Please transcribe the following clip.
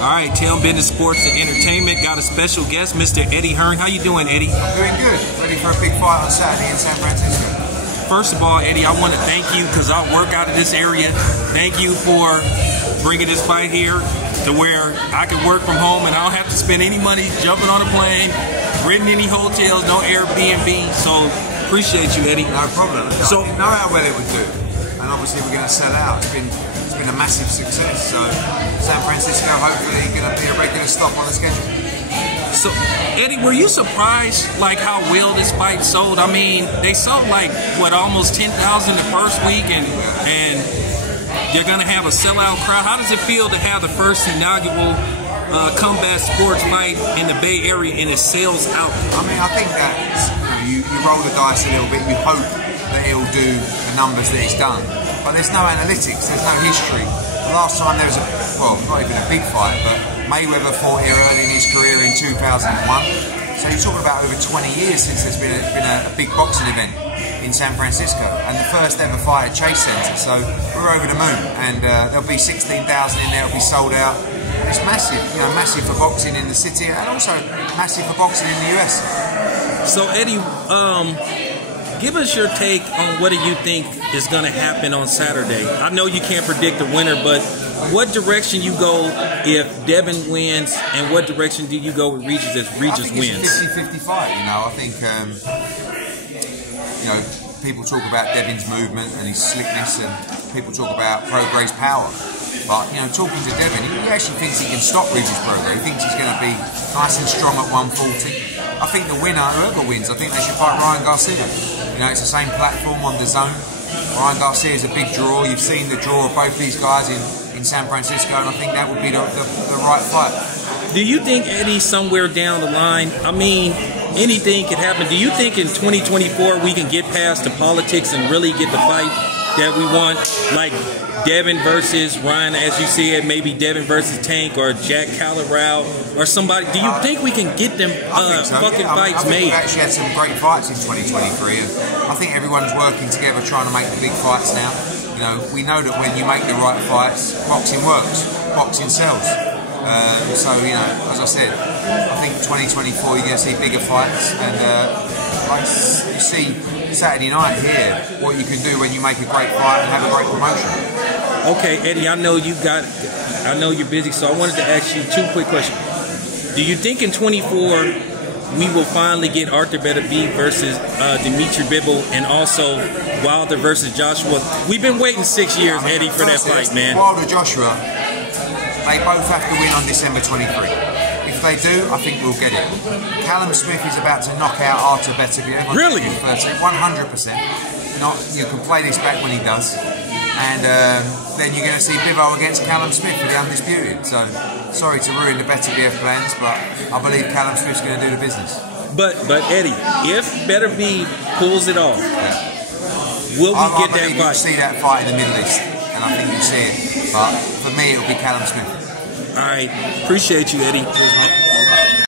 All right, Town Business Sports and Entertainment got a special guest, Mr. Eddie Hearn. How you doing, Eddie? I'm doing good. Ready for a big fight on Saturday in San Francisco. First of all, Eddie, I want to thank you because I work out of this area. Thank you for bringing this fight here to where I can work from home and I don't have to spend any money jumping on a plane, renting any hotels, no Airbnb. So appreciate you, Eddie. No problem. So I didn't know how well it would do, and obviously we're going to sell out. It's been a massive success. So San Francisco hopefully going to be a regular stop on the schedule. So, Eddie, were you surprised like how well this fight sold? I mean, they sold like what, almost 10,000 the first week, and you're gonna have a sellout crowd. How does it feel to have the first inaugural combat sports fight in the Bay Area and it sells out? I mean, I think that you roll the dice a little bit. You hope that it'll do the numbers that it's done, but there's no analytics. There's no history. The last time there was not even a big fight, but Mayweather fought here early in his career in 2001. So you're talking about over 20 years since there's been a big boxing event in San Francisco, and the first ever fight at Chase Center. So we're over the moon, and there'll be 16,000 in there. It'll be sold out. It's massive, massive for boxing in the city, and also massive for boxing in the US. So Eddie, give us your take on what do you think is going to happen on Saturday. I know you can't predict the winner, but what direction you go if Devin wins, and what direction do you go with Regis if Regis wins? It's a 50-50 fight. I think people talk about Devin's movement and his slickness, and people talk about Prograis' power. But talking to Devin, he actually thinks he can stop Regis Prograis. He thinks he's going to be nice and strong at 140. I think the winner, whoever wins, I think they should fight Ryan Garcia. It's the same platform on the zone. Ryan Garcia is a big draw. You've seen the draw of both these guys in San Francisco, and I think that would be the right fight. Do you think, Eddie, somewhere down the line, I mean, anything could happen. Do you think in 2024 we can get past the politics and really get the fight that we want, like Devin versus Ryan, as you said, maybe Devin versus Tank or Jack Callerow or somebody? Do you think we can get them fucking fights made? We've actually had some great fights in 2023, and I think everyone's working together trying to make the big fights now. We know that when you make the right fights, boxing works, boxing sells. As I said, I think 2024 you're going to see bigger fights, and like you see Saturday night here, what you can do when you make a great fight and have a great promotion. Okay, Eddie, I know you're busy, so I wanted to ask you two quick questions. Do you think in 24 we will finally get Arthur Beterviev versus Dimitri Bivol, and also Wilder versus Joshua? We've been waiting 6 years, Eddie, for that fight, man. Wilder Joshua, they both have to win on December 23. If they do, I think we'll get it. Callum Smith is about to knock out Arthur Beterviev. Really? 100%. You can play this back when he does. And then you're going to see Bivol against Callum Smith for the undisputed. So, sorry to ruin the Beterbiev plans, but I believe Callum Smith's going to do the business. But Eddie, if Beterbiev pulls it off, will we get that fight? You'll see that fight in the Middle East, and I think you'll see it. But for me, it'll be Callum Smith. All right. Appreciate you, Eddie. Cheers, mate.